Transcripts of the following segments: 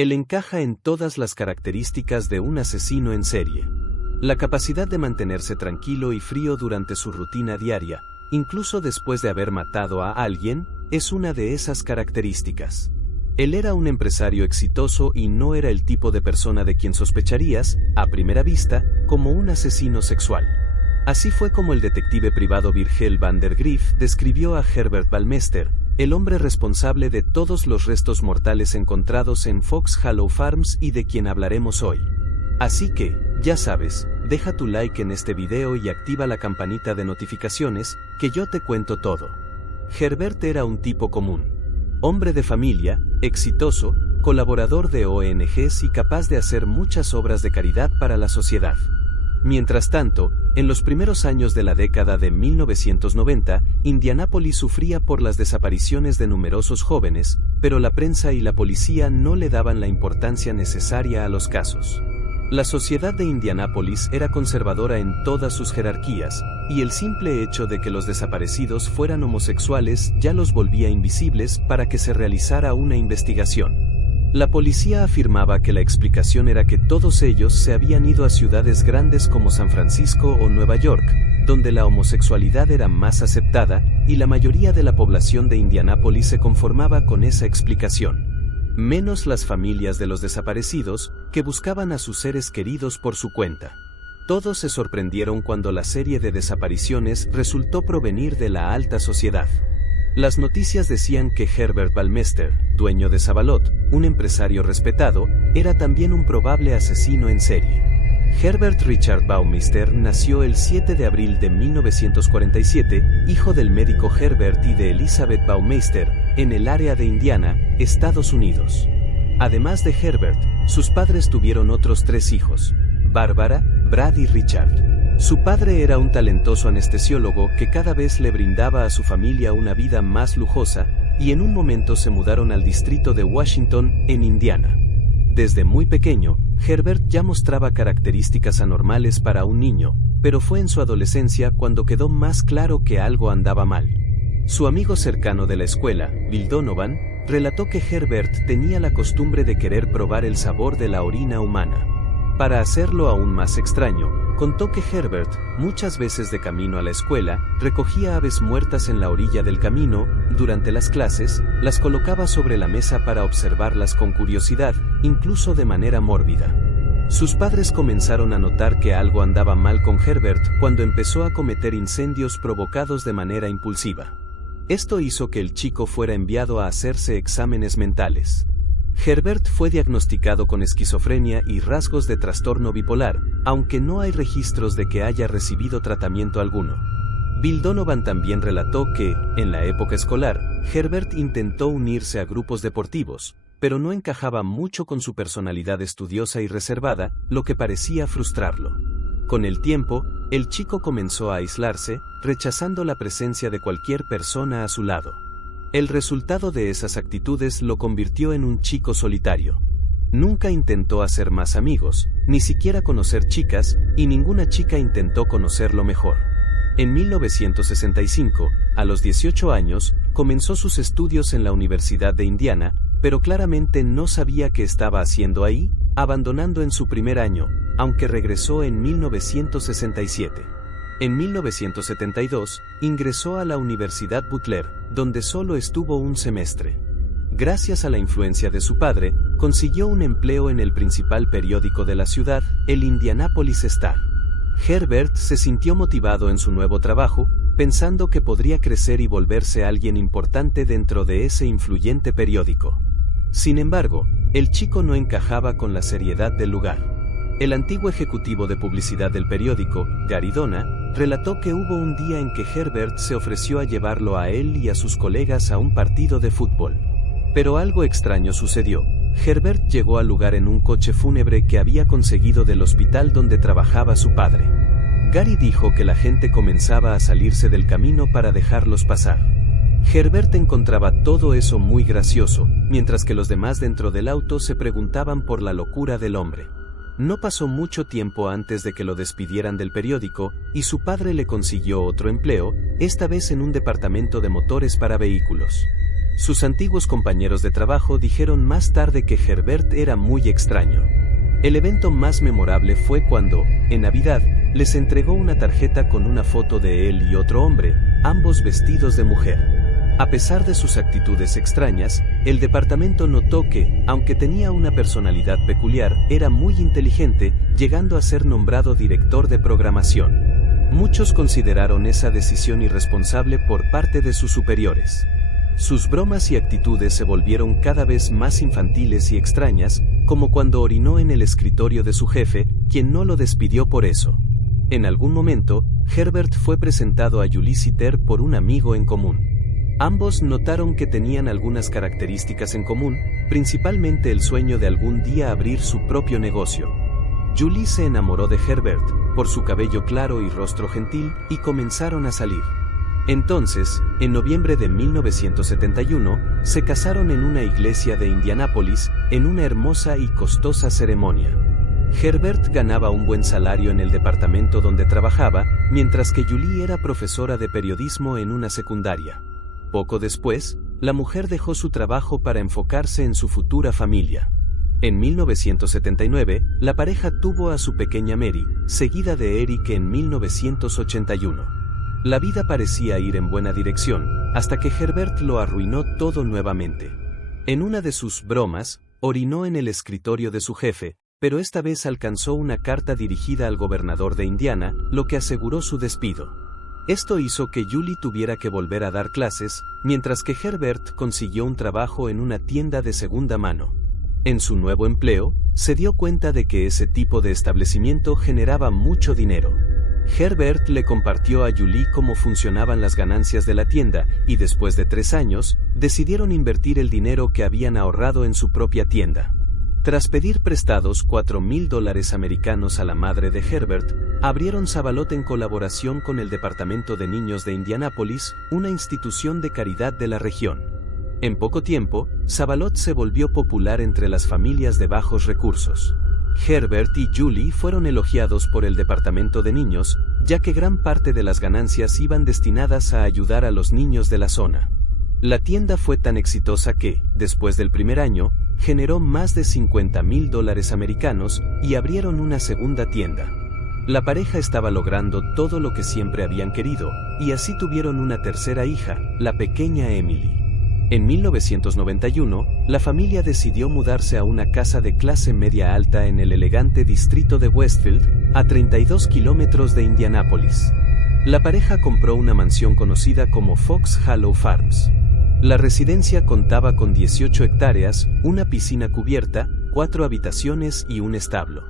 Él encaja en todas las características de un asesino en serie. La capacidad de mantenerse tranquilo y frío durante su rutina diaria, incluso después de haber matado a alguien, es una de esas características. Él era un empresario exitoso y no era el tipo de persona de quien sospecharías, a primera vista, como un asesino sexual. Así fue como el detective privado Virgil van der Grief describió a Herbert Balmester, el hombre responsable de todos los restos mortales encontrados en Fox Hollow Farms y de quien hablaremos hoy. Así que, ya sabes, deja tu like en este video y activa la campanita de notificaciones, que yo te cuento todo. Herbert era un tipo común. Hombre de familia, exitoso, colaborador de ONGs y capaz de hacer muchas obras de caridad para la sociedad. Mientras tanto, en los primeros años de la década de 1990, Indianápolis sufría por las desapariciones de numerosos jóvenes, pero la prensa y la policía no le daban la importancia necesaria a los casos. La sociedad de Indianápolis era conservadora en todas sus jerarquías, y el simple hecho de que los desaparecidos fueran homosexuales ya los volvía invisibles para que se realizara una investigación. La policía afirmaba que la explicación era que todos ellos se habían ido a ciudades grandes como San Francisco o Nueva York, donde la homosexualidad era más aceptada, y la mayoría de la población de Indianápolis se conformaba con esa explicación. Menos las familias de los desaparecidos, que buscaban a sus seres queridos por su cuenta. Todos se sorprendieron cuando la serie de desapariciones resultó provenir de la alta sociedad. Las noticias decían que Herbert Balmester, dueño de Savalot, un empresario respetado, era también un probable asesino en serie. Herbert Richard Baumeister nació el 7 de abril de 1947, hijo del médico Herbert y de Elizabeth Baumeister, en el área de Indiana, Estados Unidos. Además de Herbert, sus padres tuvieron otros 3 hijos: Barbara, Brad y Richard. Su padre era un talentoso anestesiólogo que cada vez le brindaba a su familia una vida más lujosa, y en un momento se mudaron al distrito de Washington, en Indiana. Desde muy pequeño, Herbert ya mostraba características anormales para un niño, pero fue en su adolescencia cuando quedó más claro que algo andaba mal. Su amigo cercano de la escuela, Bill Donovan, relató que Herbert tenía la costumbre de querer probar el sabor de la orina humana. Para hacerlo aún más extraño, contó que Herbert, muchas veces de camino a la escuela, recogía aves muertas en la orilla del camino, durante las clases, las colocaba sobre la mesa para observarlas con curiosidad, incluso de manera mórbida. Sus padres comenzaron a notar que algo andaba mal con Herbert cuando empezó a cometer incendios provocados de manera impulsiva. Esto hizo que el chico fuera enviado a hacerse exámenes mentales. Herbert fue diagnosticado con esquizofrenia y rasgos de trastorno bipolar, aunque no hay registros de que haya recibido tratamiento alguno. Bill Donovan también relató que, en la época escolar, Herbert intentó unirse a grupos deportivos, pero no encajaba mucho con su personalidad estudiosa y reservada, lo que parecía frustrarlo. Con el tiempo, el chico comenzó a aislarse, rechazando la presencia de cualquier persona a su lado. El resultado de esas actitudes lo convirtió en un chico solitario. Nunca intentó hacer más amigos, ni siquiera conocer chicas, y ninguna chica intentó conocerlo mejor. En 1965, a los 18 años, comenzó sus estudios en la Universidad de Indiana, pero claramente no sabía qué estaba haciendo ahí, abandonando en su primer año, aunque regresó en 1967. En 1972, ingresó a la Universidad Butler, donde solo estuvo un semestre. Gracias a la influencia de su padre, consiguió un empleo en el principal periódico de la ciudad, el Indianapolis Star. Herbert se sintió motivado en su nuevo trabajo, pensando que podría crecer y volverse alguien importante dentro de ese influyente periódico. Sin embargo, el chico no encajaba con la seriedad del lugar. El antiguo ejecutivo de publicidad del periódico, Gary Dona, relató que hubo un día en que Herbert se ofreció a llevarlo a él y a sus colegas a un partido de fútbol. Pero algo extraño sucedió. Herbert llegó al lugar en un coche fúnebre que había conseguido del hospital donde trabajaba su padre. Gary dijo que la gente comenzaba a salirse del camino para dejarlos pasar. Herbert encontraba todo eso muy gracioso, mientras que los demás dentro del auto se preguntaban por la locura del hombre. No pasó mucho tiempo antes de que lo despidieran del periódico, y su padre le consiguió otro empleo, esta vez en un departamento de motores para vehículos. Sus antiguos compañeros de trabajo dijeron más tarde que Herbert era muy extraño. El evento más memorable fue cuando, en Navidad, les entregó una tarjeta con una foto de él y otro hombre, ambos vestidos de mujer. A pesar de sus actitudes extrañas, el departamento notó que, aunque tenía una personalidad peculiar, era muy inteligente, llegando a ser nombrado director de programación. Muchos consideraron esa decisión irresponsable por parte de sus superiores. Sus bromas y actitudes se volvieron cada vez más infantiles y extrañas, como cuando orinó en el escritorio de su jefe, quien no lo despidió por eso. En algún momento, Herbert fue presentado a Julie Sitter por un amigo en común. Ambos notaron que tenían algunas características en común, principalmente el sueño de algún día abrir su propio negocio. Julie se enamoró de Herbert, por su cabello claro y rostro gentil, y comenzaron a salir. Entonces, en noviembre de 1971, se casaron en una iglesia de Indianápolis, en una hermosa y costosa ceremonia. Herbert ganaba un buen salario en el departamento donde trabajaba, mientras que Julie era profesora de periodismo en una secundaria. Poco después, la mujer dejó su trabajo para enfocarse en su futura familia. En 1979, la pareja tuvo a su pequeña Mary, seguida de Eric en 1981. La vida parecía ir en buena dirección, hasta que Herbert lo arruinó todo nuevamente. En una de sus bromas, orinó en el escritorio de su jefe, pero esta vez alcanzó una carta dirigida al gobernador de Indiana, lo que aseguró su despido. Esto hizo que Julie tuviera que volver a dar clases, mientras que Herbert consiguió un trabajo en una tienda de segunda mano. En su nuevo empleo, se dio cuenta de que ese tipo de establecimiento generaba mucho dinero. Herbert le compartió a Julie cómo funcionaban las ganancias de la tienda, y después de 3 años, decidieron invertir el dinero que habían ahorrado en su propia tienda. Tras pedir prestados $4,000 americanos a la madre de Herbert, abrieron Savalot en colaboración con el Departamento de Niños de Indianápolis, una institución de caridad de la región. En poco tiempo, Savalot se volvió popular entre las familias de bajos recursos. Herbert y Julie fueron elogiados por el departamento de niños, ya que gran parte de las ganancias iban destinadas a ayudar a los niños de la zona. La tienda fue tan exitosa que, después del primer año, generó más de $50,000 americanos y abrieron una segunda tienda. La pareja estaba logrando todo lo que siempre habían querido, y así tuvieron una tercera hija, la pequeña Emily. En 1991, la familia decidió mudarse a una casa de clase media alta en el elegante distrito de Westfield, a 32 kilómetros de Indianápolis. La pareja compró una mansión conocida como Fox Hollow Farms. La residencia contaba con 18 hectáreas, una piscina cubierta, 4 habitaciones y un establo.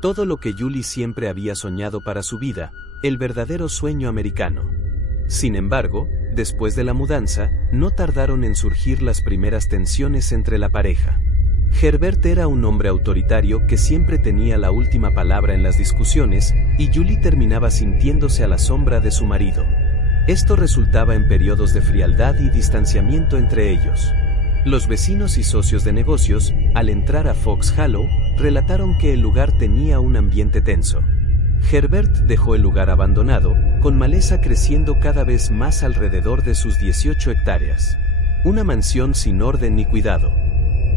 Todo lo que Julie siempre había soñado para su vida, el verdadero sueño americano. Sin embargo, después de la mudanza, no tardaron en surgir las primeras tensiones entre la pareja. Herbert era un hombre autoritario que siempre tenía la última palabra en las discusiones, y Julie terminaba sintiéndose a la sombra de su marido. Esto resultaba en periodos de frialdad y distanciamiento entre ellos. Los vecinos y socios de negocios, al entrar a Fox Hollow, relataron que el lugar tenía un ambiente tenso. Herbert dejó el lugar abandonado, con maleza creciendo cada vez más alrededor de sus 18 hectáreas. Una mansión sin orden ni cuidado.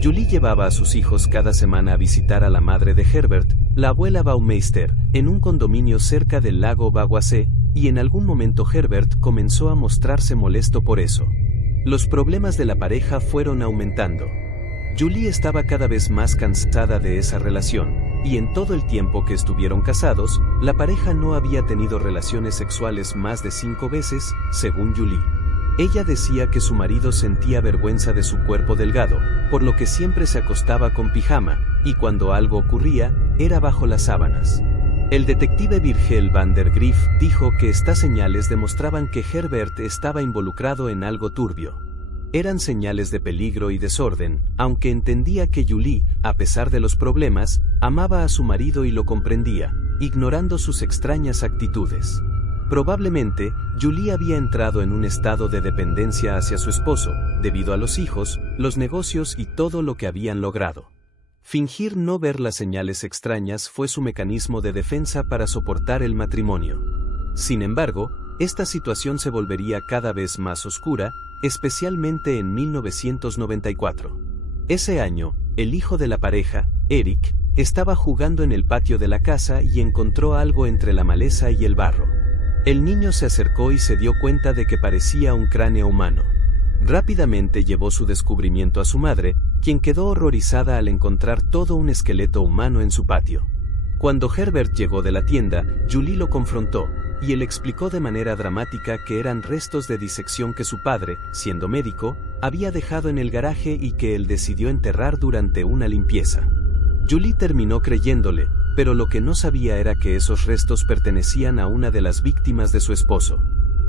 Julie llevaba a sus hijos cada semana a visitar a la madre de Herbert, la abuela Baumeister, en un condominio cerca del lago Baguasé, y en algún momento Herbert comenzó a mostrarse molesto por eso. Los problemas de la pareja fueron aumentando. Julie estaba cada vez más cansada de esa relación, y en todo el tiempo que estuvieron casados, la pareja no había tenido relaciones sexuales más de 5 veces, según Julie. Ella decía que su marido sentía vergüenza de su cuerpo delgado, por lo que siempre se acostaba con pijama, y cuando algo ocurría, era bajo las sábanas. El detective Virgil van der Grief dijo que estas señales demostraban que Herbert estaba involucrado en algo turbio. Eran señales de peligro y desorden, aunque entendía que Julie, a pesar de los problemas, amaba a su marido y lo comprendía, ignorando sus extrañas actitudes. Probablemente, Julie había entrado en un estado de dependencia hacia su esposo, debido a los hijos, los negocios y todo lo que habían logrado. Fingir no ver las señales extrañas fue su mecanismo de defensa para soportar el matrimonio. Sin embargo, esta situación se volvería cada vez más oscura, especialmente en 1994. Ese año, el hijo de la pareja, Eric, estaba jugando en el patio de la casa y encontró algo entre la maleza y el barro. El niño se acercó y se dio cuenta de que parecía un cráneo humano. Rápidamente llevó su descubrimiento a su madre, quien quedó horrorizada al encontrar todo un esqueleto humano en su patio. Cuando Herbert llegó de la tienda, Julie lo confrontó, y él explicó de manera dramática que eran restos de disección que su padre, siendo médico, había dejado en el garaje y que él decidió enterrar durante una limpieza. Julie terminó creyéndole, pero lo que no sabía era que esos restos pertenecían a una de las víctimas de su esposo.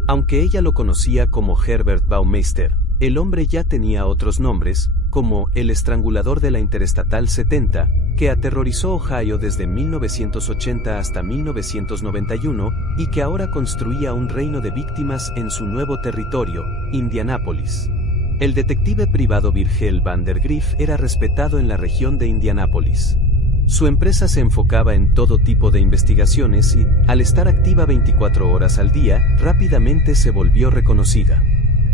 Aunque ella lo conocía como Herbert Baumeister, el hombre ya tenía otros nombres, como el estrangulador de la Interestatal 70, que aterrorizó Ohio desde 1980 hasta 1991 y que ahora construía un reino de víctimas en su nuevo territorio, Indianápolis. El detective privado Virgil Vandergriff era respetado en la región de Indianápolis. Su empresa se enfocaba en todo tipo de investigaciones y, al estar activa 24 horas al día, rápidamente se volvió reconocida.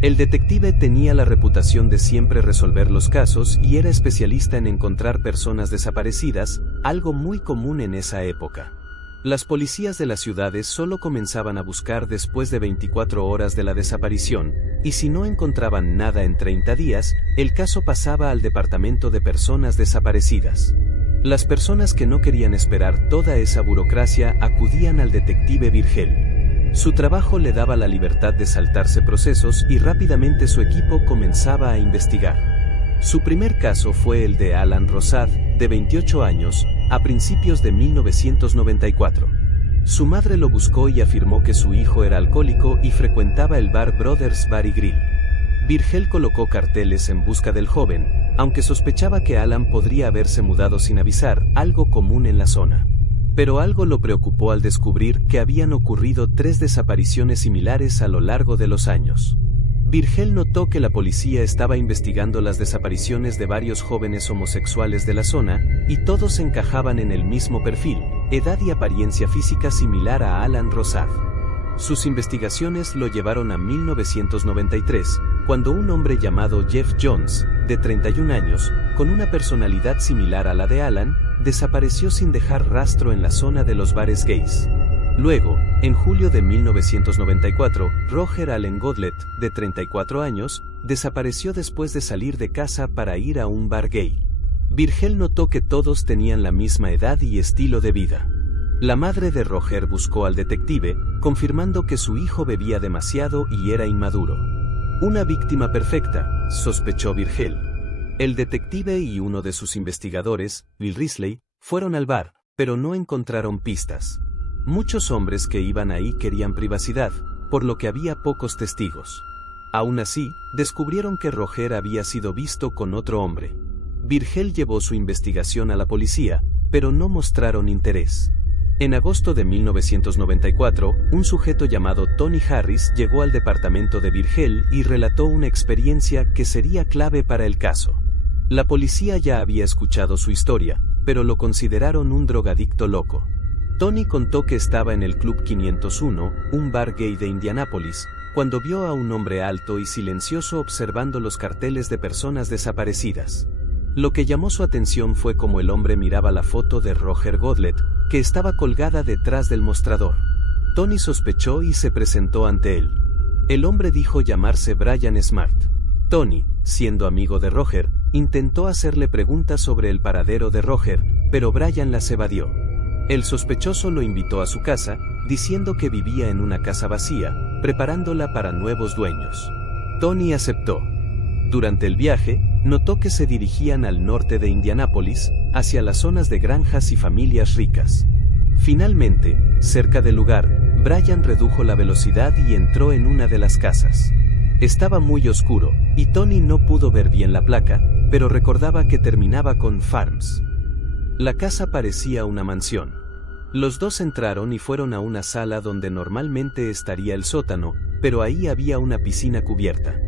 El detective tenía la reputación de siempre resolver los casos y era especialista en encontrar personas desaparecidas, algo muy común en esa época. Las policías de las ciudades solo comenzaban a buscar después de 24 horas de la desaparición, y si no encontraban nada en 30 días, el caso pasaba al Departamento de Personas Desaparecidas. Las personas que no querían esperar toda esa burocracia acudían al detective Virgil. Su trabajo le daba la libertad de saltarse procesos y rápidamente su equipo comenzaba a investigar. Su primer caso fue el de Alan Rosad, de 28 años, a principios de 1994. Su madre lo buscó y afirmó que su hijo era alcohólico y frecuentaba el bar Brothers Bar y Grill. Virgil colocó carteles en busca del joven, aunque sospechaba que Alan podría haberse mudado sin avisar, algo común en la zona. Pero algo lo preocupó al descubrir que habían ocurrido 3 desapariciones similares a lo largo de los años. Virgil notó que la policía estaba investigando las desapariciones de varios jóvenes homosexuales de la zona, y todos encajaban en el mismo perfil, edad y apariencia física similar a Alan Rosad. Sus investigaciones lo llevaron a 1993, cuando un hombre llamado Jeff Jones, de 31 años, con una personalidad similar a la de Alan, desapareció sin dejar rastro en la zona de los bares gays. Luego, en julio de 1994, Roger Allen Godlet, de 34 años, desapareció después de salir de casa para ir a un bar gay. Virgil notó que todos tenían la misma edad y estilo de vida. La madre de Roger buscó al detective, confirmando que su hijo bebía demasiado y era inmaduro. Una víctima perfecta, sospechó Virgil. El detective y uno de sus investigadores, Bill Risley, fueron al bar, pero no encontraron pistas. Muchos hombres que iban ahí querían privacidad, por lo que había pocos testigos. Aún así, descubrieron que Roger había sido visto con otro hombre. Virgil llevó su investigación a la policía, pero no mostraron interés. En agosto de 1994, un sujeto llamado Tony Harris llegó al departamento de Virgil y relató una experiencia que sería clave para el caso. La policía ya había escuchado su historia, pero lo consideraron un drogadicto loco. Tony contó que estaba en el Club 501, un bar gay de Indianápolis, cuando vio a un hombre alto y silencioso observando los carteles de personas desaparecidas. Lo que llamó su atención fue cómo el hombre miraba la foto de Roger Godlet, que estaba colgada detrás del mostrador. Tony sospechó y se presentó ante él. El hombre dijo llamarse Brian Smart. Tony, siendo amigo de Roger, intentó hacerle preguntas sobre el paradero de Roger, pero Brian las evadió. El sospechoso lo invitó a su casa, diciendo que vivía en una casa vacía, preparándola para nuevos dueños. Tony aceptó. Durante el viaje, notó que se dirigían al norte de Indianápolis, hacia las zonas de granjas y familias ricas. Finalmente, cerca del lugar, Brian redujo la velocidad y entró en una de las casas. Estaba muy oscuro, y Tony no pudo ver bien la placa, pero recordaba que terminaba con Farms. La casa parecía una mansión. Los dos entraron y fueron a una sala donde normalmente estaría el sótano, pero ahí había una piscina cubierta.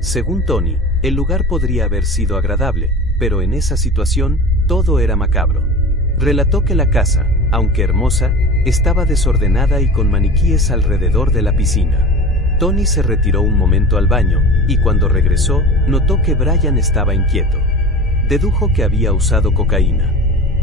Según Tony, el lugar podría haber sido agradable, pero en esa situación, todo era macabro. Relató que la casa, aunque hermosa, estaba desordenada y con maniquíes alrededor de la piscina. Tony se retiró un momento al baño, y cuando regresó, notó que Brian estaba inquieto. Dedujo que había usado cocaína.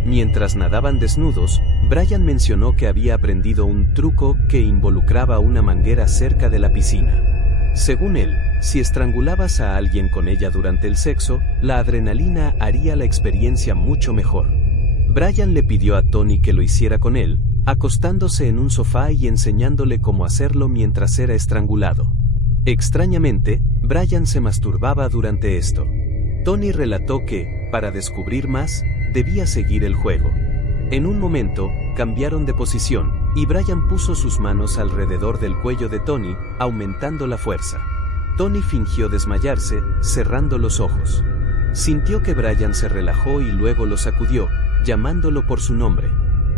Mientras nadaban desnudos, Brian mencionó que había aprendido un truco que involucraba una manguera cerca de la piscina. Según él, si estrangulabas a alguien con ella durante el sexo, la adrenalina haría la experiencia mucho mejor. Brian le pidió a Tony que lo hiciera con él, acostándose en un sofá y enseñándole cómo hacerlo mientras era estrangulado. Extrañamente, Brian se masturbaba durante esto. Tony relató que, para descubrir más, debía seguir el juego. En un momento, cambiaron de posición, y Brian puso sus manos alrededor del cuello de Tony, aumentando la fuerza. Tony fingió desmayarse, cerrando los ojos. Sintió que Brian se relajó y luego lo sacudió, llamándolo por su nombre.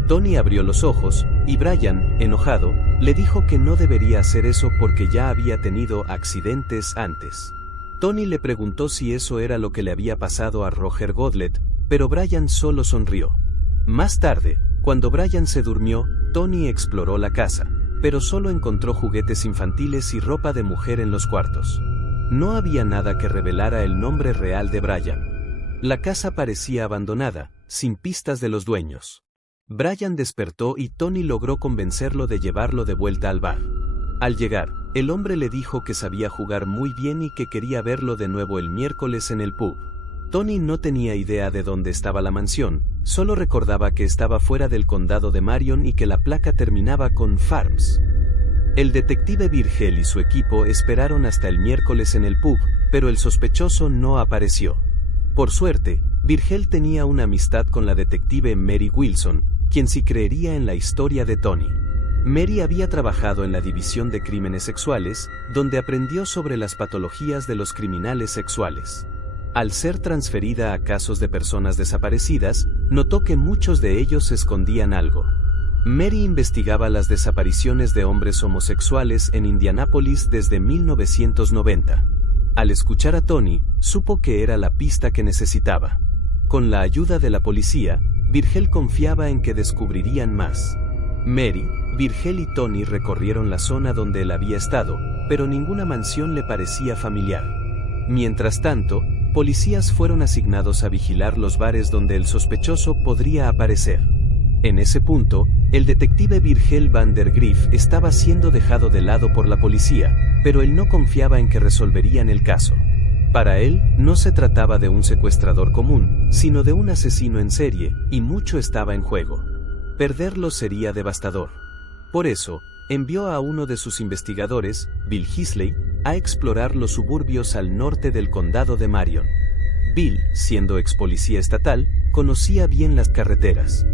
Tony abrió los ojos, y Brian, enojado, le dijo que no debería hacer eso porque ya había tenido accidentes antes. Tony le preguntó si eso era lo que le había pasado a Roger Godlet, pero Brian solo sonrió. Más tarde, cuando Brian se durmió, Tony exploró la casa, pero solo encontró juguetes infantiles y ropa de mujer en los cuartos. No había nada que revelara el nombre real de Brian. La casa parecía abandonada, sin pistas de los dueños. Brian despertó y Tony logró convencerlo de llevarlo de vuelta al bar. Al llegar, el hombre le dijo que sabía jugar muy bien y que quería verlo de nuevo el miércoles en el pub. Tony no tenía idea de dónde estaba la mansión, solo recordaba que estaba fuera del condado de Marion y que la placa terminaba con Farms. El detective Virgel y su equipo esperaron hasta el miércoles en el pub, pero el sospechoso no apareció. Por suerte, Virgel tenía una amistad con la detective Mary Wilson, quien sí creería en la historia de Tony. Mary había trabajado en la división de crímenes sexuales, donde aprendió sobre las patologías de los criminales sexuales. Al ser transferida a casos de personas desaparecidas, notó que muchos de ellos escondían algo. Mary investigaba las desapariciones de hombres homosexuales en Indianápolis desde 1990. Al escuchar a Tony, supo que era la pista que necesitaba. Con la ayuda de la policía, Virgel confiaba en que descubrirían más. Mary, Virgel y Tony recorrieron la zona donde él había estado, pero ninguna mansión le parecía familiar. Mientras tanto, policías fueron asignados a vigilar los bares donde el sospechoso podría aparecer. En ese punto, el detective Virgel van der Grief estaba siendo dejado de lado por la policía, pero él no confiaba en que resolverían el caso. Para él, no se trataba de un secuestrador común, sino de un asesino en serie, y mucho estaba en juego. Perderlo sería devastador. Por eso, envió a uno de sus investigadores, Bill Hisley, a explorar los suburbios al norte del condado de Marion. Bill, siendo ex policía estatal, conocía bien las carreteras.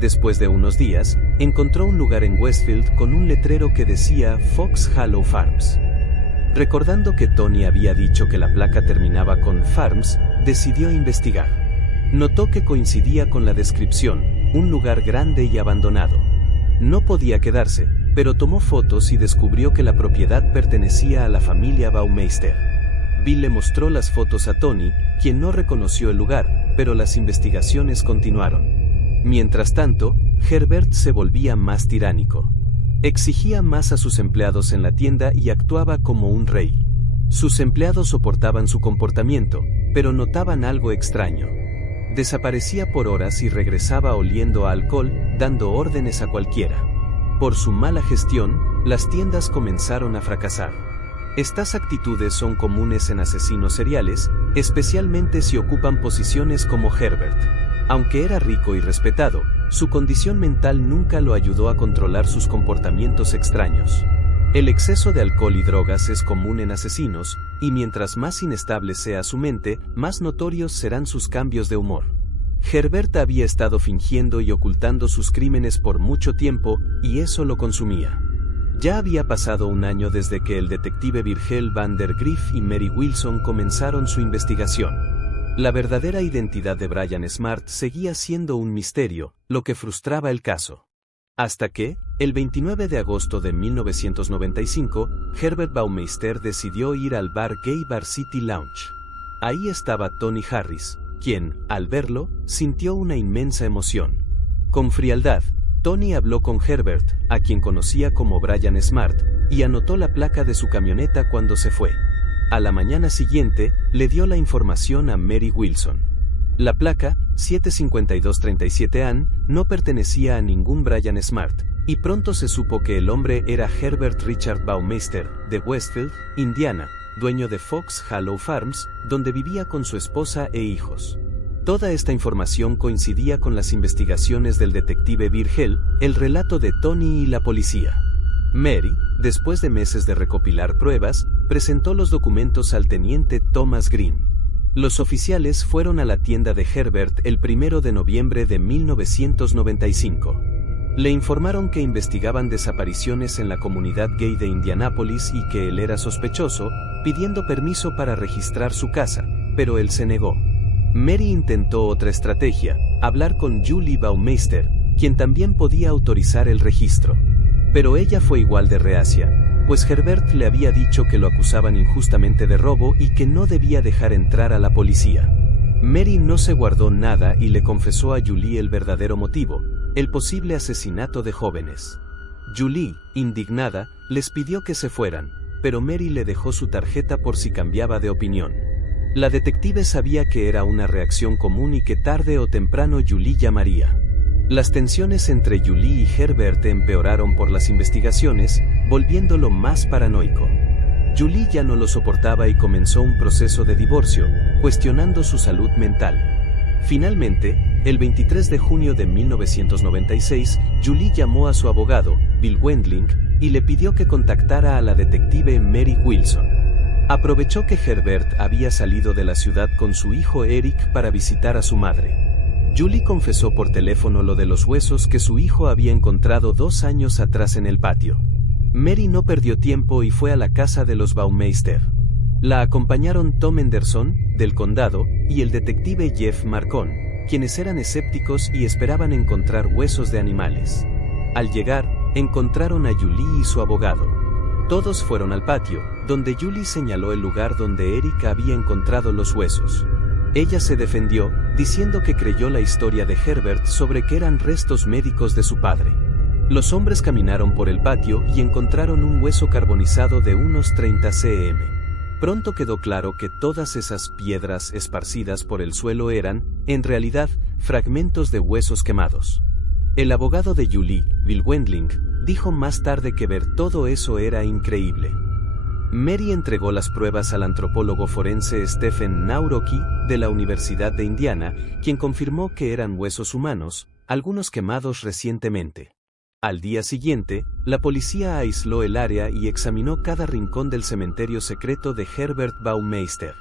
Después de unos días, encontró un lugar en Westfield con un letrero que decía Fox Hollow Farms. Recordando que Tony había dicho que la placa terminaba con Farms, decidió investigar. Notó que coincidía con la descripción, un lugar grande y abandonado. No podía quedarse, pero tomó fotos y descubrió que la propiedad pertenecía a la familia Baumeister. Bill le mostró las fotos a Tony, quien no reconoció el lugar, pero las investigaciones continuaron. Mientras tanto, Herbert se volvía más tiránico. Exigía más a sus empleados en la tienda y actuaba como un rey. Sus empleados soportaban su comportamiento, pero notaban algo extraño. Desaparecía por horas y regresaba oliendo a alcohol, dando órdenes a cualquiera. Por su mala gestión, las tiendas comenzaron a fracasar. Estas actitudes son comunes en asesinos seriales, especialmente si ocupan posiciones como Herbert. Aunque era rico y respetado, su condición mental nunca lo ayudó a controlar sus comportamientos extraños. El exceso de alcohol y drogas es común en asesinos, y mientras más inestable sea su mente, más notorios serán sus cambios de humor. Herbert había estado fingiendo y ocultando sus crímenes por mucho tiempo, y eso lo consumía. Ya había pasado un año desde que el detective Virgel van der Grief y Mary Wilson comenzaron su investigación. La verdadera identidad de Brian Smart seguía siendo un misterio, lo que frustraba el caso. Hasta que, el 29 de agosto de 1995, Herbert Baumeister decidió ir al bar Gay Bar City Lounge. Ahí estaba Tony Harris, quien, al verlo, sintió una inmensa emoción. Con frialdad, Tony habló con Herbert, a quien conocía como Brian Smart, y anotó la placa de su camioneta cuando se fue. A la mañana siguiente, le dio la información a Mary Wilson. La placa, 75237AN, no pertenecía a ningún Brian Smart, y pronto se supo que el hombre era Herbert Richard Baumeister, de Westfield, Indiana, dueño de Fox Hollow Farms, donde vivía con su esposa e hijos. Toda esta información coincidía con las investigaciones del detective Virgel, el relato de Tony y la policía. Mary, después de meses de recopilar pruebas, presentó los documentos al teniente Thomas Green. Los oficiales fueron a la tienda de Herbert el 1 de noviembre de 1995. Le informaron que investigaban desapariciones en la comunidad gay de Indianápolis y que él era sospechoso, pidiendo permiso para registrar su casa, pero él se negó. Mary intentó otra estrategia, hablar con Julie Baumeister, quien también podía autorizar el registro. Pero ella fue igual de reacia, pues Herbert le había dicho que lo acusaban injustamente de robo y que no debía dejar entrar a la policía. Mary no se guardó nada y le confesó a Julie el verdadero motivo, el posible asesinato de jóvenes. Julie, indignada, les pidió que se fueran, pero Mary le dejó su tarjeta por si cambiaba de opinión. La detective sabía que era una reacción común y que tarde o temprano Julie llamaría. Las tensiones entre Julie y Herbert empeoraron por las investigaciones, volviéndolo más paranoico. Julie ya no lo soportaba y comenzó un proceso de divorcio, cuestionando su salud mental. Finalmente, el 23 de junio de 1996, Julie llamó a su abogado, Bill Wendling, y le pidió que contactara a la detective Mary Wilson. Aprovechó que Herbert había salido de la ciudad con su hijo Eric para visitar a su madre. Julie confesó por teléfono lo de los huesos que su hijo había encontrado 2 años atrás en el patio. Mary no perdió tiempo y fue a la casa de los Baumeister. La acompañaron Tom Henderson, del condado, y el detective Jeff Marcon, quienes eran escépticos y esperaban encontrar huesos de animales. Al llegar, encontraron a Julie y su abogado. Todos fueron al patio, donde Julie señaló el lugar donde Eric había encontrado los huesos. Ella se defendió, diciendo que creyó la historia de Herbert sobre que eran restos médicos de su padre. Los hombres caminaron por el patio y encontraron un hueso carbonizado de unos 30 cm. Pronto quedó claro que todas esas piedras esparcidas por el suelo eran, en realidad, fragmentos de huesos quemados. El abogado de Julie, Bill Wendling, dijo más tarde que ver todo eso era increíble. Mary entregó las pruebas al antropólogo forense Stephen Nawrocki, de la Universidad de Indiana, quien confirmó que eran huesos humanos, algunos quemados recientemente. Al día siguiente, la policía aisló el área y examinó cada rincón del cementerio secreto de Herbert Baumeister.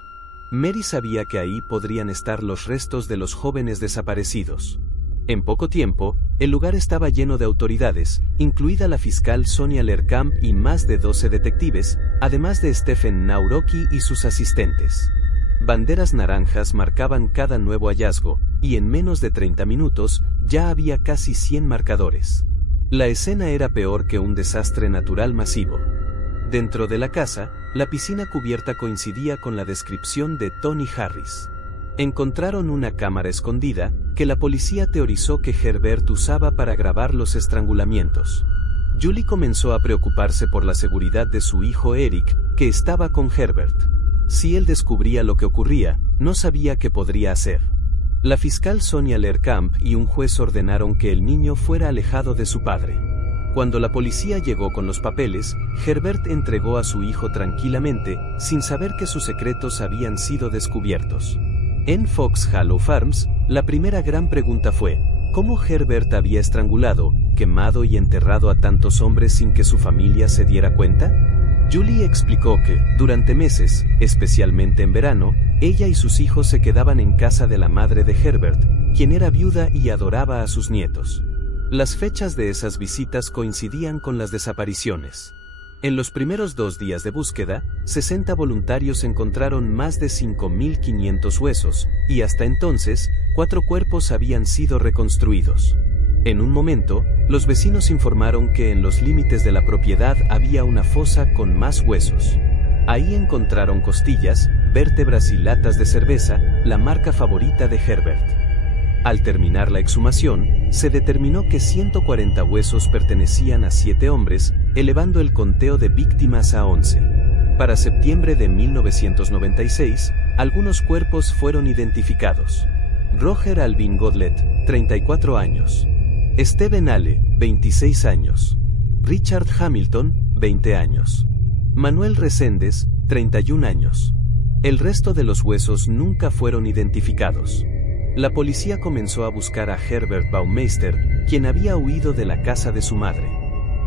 Mary sabía que ahí podrían estar los restos de los jóvenes desaparecidos. En poco tiempo, el lugar estaba lleno de autoridades, incluida la fiscal Sonia Lercamp y más de 12 detectives, además de Stephen Nawrocki y sus asistentes. Banderas naranjas marcaban cada nuevo hallazgo, y en menos de 30 minutos, ya había casi 100 marcadores. La escena era peor que un desastre natural masivo. Dentro de la casa, la piscina cubierta coincidía con la descripción de Tony Harris. Encontraron una cámara escondida, que la policía teorizó que Herbert usaba para grabar los estrangulamientos. Julie comenzó a preocuparse por la seguridad de su hijo Eric, que estaba con Herbert. Si él descubría lo que ocurría, no sabía qué podría hacer. La fiscal Sonia Lercamp y un juez ordenaron que el niño fuera alejado de su padre. Cuando la policía llegó con los papeles, Herbert entregó a su hijo tranquilamente, sin saber que sus secretos habían sido descubiertos. En Fox Hollow Farms, la primera gran pregunta fue, ¿cómo Herbert había estrangulado, quemado y enterrado a tantos hombres sin que su familia se diera cuenta? Julie explicó que, durante meses, especialmente en verano, ella y sus hijos se quedaban en casa de la madre de Herbert, quien era viuda y adoraba a sus nietos. Las fechas de esas visitas coincidían con las desapariciones. En los primeros 2 días de búsqueda, 60 voluntarios encontraron más de 5.500 huesos, y hasta entonces, 4 cuerpos habían sido reconstruidos. En un momento, los vecinos informaron que en los límites de la propiedad había una fosa con más huesos. Ahí encontraron costillas, vértebras y latas de cerveza, la marca favorita de Herbert. Al terminar la exhumación, se determinó que 140 huesos pertenecían a 7 hombres, elevando el conteo de víctimas a 11. Para septiembre de 1996, algunos cuerpos fueron identificados. Roger Alvin Godlet, 34 años. Stephen Ale, 26 años. Richard Hamilton, 20 años. Manuel Reséndez, 31 años. El resto de los huesos nunca fueron identificados. La policía comenzó a buscar a Herbert Baumeister, quien había huido de la casa de su madre.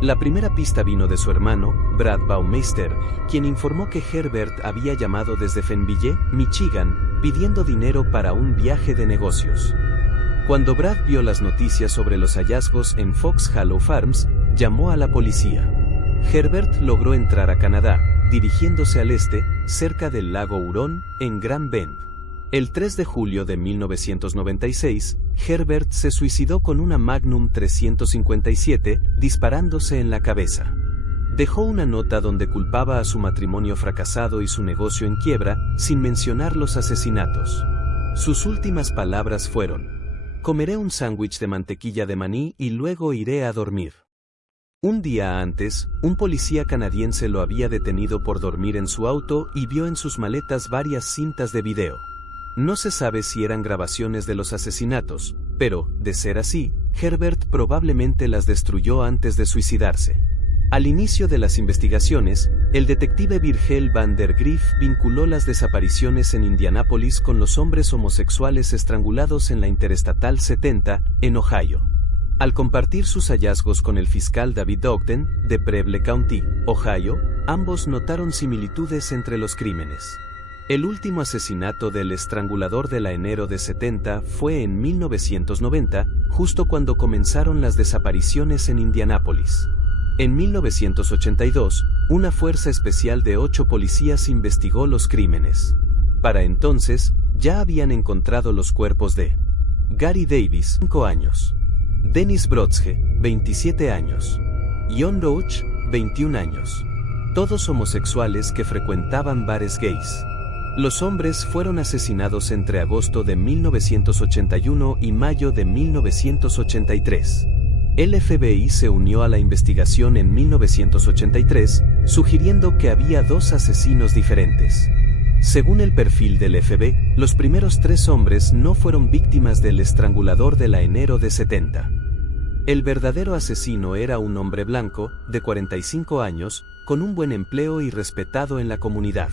La primera pista vino de su hermano, Brad Baumeister, quien informó que Herbert había llamado desde Fenville, Michigan, pidiendo dinero para un viaje de negocios. Cuando Brad vio las noticias sobre los hallazgos en Fox Hollow Farms, llamó a la policía. Herbert logró entrar a Canadá, dirigiéndose al este, cerca del lago Huron, en Grand Bend. El 3 de julio de 1996, Herbert se suicidó con una Magnum 357, disparándose en la cabeza. Dejó una nota donde culpaba a su matrimonio fracasado y su negocio en quiebra, sin mencionar los asesinatos. Sus últimas palabras fueron: "Comeré un sándwich de mantequilla de maní y luego iré a dormir". Un día antes, un policía canadiense lo había detenido por dormir en su auto y vio en sus maletas varias cintas de video. No se sabe si eran grabaciones de los asesinatos, pero, de ser así, Herbert probablemente las destruyó antes de suicidarse. Al inicio de las investigaciones, el detective Virgil van der Grief vinculó las desapariciones en Indianápolis con los hombres homosexuales estrangulados en la Interestatal 70, en Ohio. Al compartir sus hallazgos con el fiscal David Ogden, de Preble County, Ohio, ambos notaron similitudes entre los crímenes. El último asesinato del estrangulador de la enero de 70 fue en 1990, justo cuando comenzaron las desapariciones en Indianápolis. En 1982, una fuerza especial de 8 policías investigó los crímenes. Para entonces, ya habían encontrado los cuerpos de Gary Davis, 5 años. Dennis Brodsky, 27 años. John Roach, 21 años. Todos homosexuales que frecuentaban bares gays. Los hombres fueron asesinados entre agosto de 1981 y mayo de 1983. El FBI se unió a la investigación en 1983, sugiriendo que había 2 asesinos diferentes. Según el perfil del FBI, los primeros 3 hombres no fueron víctimas del estrangulador de la enero de 70. El verdadero asesino era un hombre blanco, de 45 años, con un buen empleo y respetado en la comunidad.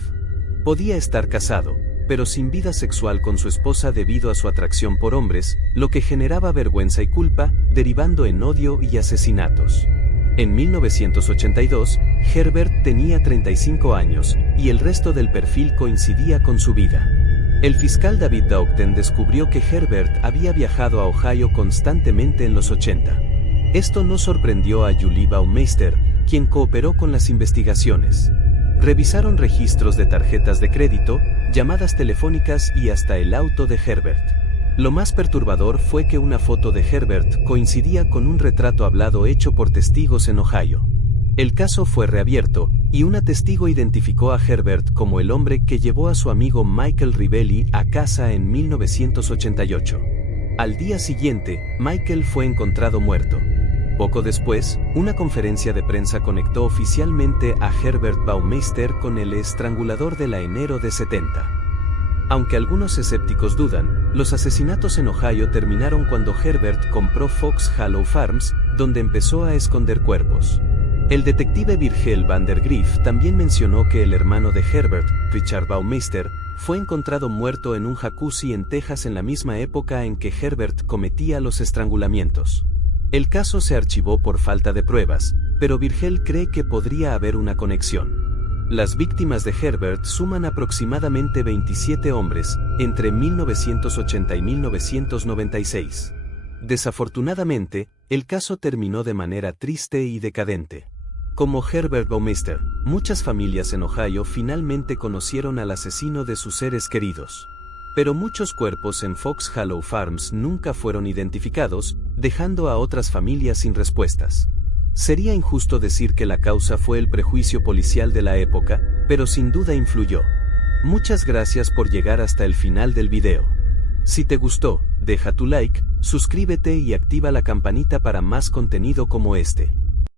Podía estar casado, pero sin vida sexual con su esposa debido a su atracción por hombres, lo que generaba vergüenza y culpa, derivando en odio y asesinatos. En 1982, Herbert tenía 35 años, y el resto del perfil coincidía con su vida. El fiscal David Ogden descubrió que Herbert había viajado a Ohio constantemente en los 80. Esto no sorprendió a Julie Baumeister, quien cooperó con las investigaciones. Revisaron registros de tarjetas de crédito, llamadas telefónicas y hasta el auto de Herbert. Lo más perturbador fue que una foto de Herbert coincidía con un retrato hablado hecho por testigos en Ohio. El caso fue reabierto, y una testigo identificó a Herbert como el hombre que llevó a su amigo Michael Rivelli a casa en 1988. Al día siguiente, Michael fue encontrado muerto. Poco después, una conferencia de prensa conectó oficialmente a Herbert Baumeister con el estrangulador de la enero de 70. Aunque algunos escépticos dudan, los asesinatos en Ohio terminaron cuando Herbert compró Fox Hollow Farms, donde empezó a esconder cuerpos. El detective Virgil van der Grief también mencionó que el hermano de Herbert, Richard Baumeister, fue encontrado muerto en un jacuzzi en Texas en la misma época en que Herbert cometía los estrangulamientos. El caso se archivó por falta de pruebas, pero Virgil cree que podría haber una conexión. Las víctimas de Herbert suman aproximadamente 27 hombres, entre 1980 y 1996. Desafortunadamente, el caso terminó de manera triste y decadente. Como Herbert Baumeister, muchas familias en Ohio finalmente conocieron al asesino de sus seres queridos. Pero muchos cuerpos en Fox Hollow Farms nunca fueron identificados, dejando a otras familias sin respuestas. Sería injusto decir que la causa fue el prejuicio policial de la época, pero sin duda influyó. Muchas gracias por llegar hasta el final del video. Si te gustó, Deja tu like, suscríbete y activa la campanita para más contenido como este.